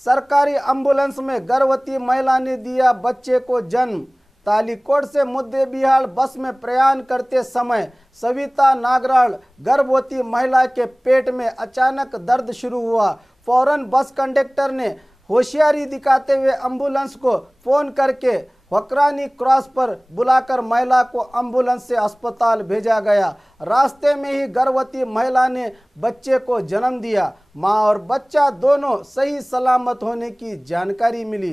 सरकारी एम्बुलेंस में गर्भवती महिला ने दिया बच्चे को जन्म। तालीकोट से मुद्देबिहार बस में प्रयाण करते समय सविता नागराल गर्भवती महिला के पेट में अचानक दर्द शुरू हुआ। फौरन बस कंडक्टर ने होशियारी दिखाते हुए एम्बुलेंस को फोन करके वकरानी क्रॉस पर बुलाकर महिला को एम्बुलेंस से अस्पताल भेजा गया। रास्ते में ही गर्भवती महिला ने बच्चे को जन्म दिया। मां और बच्चा दोनों सही सलामत होने की जानकारी मिली।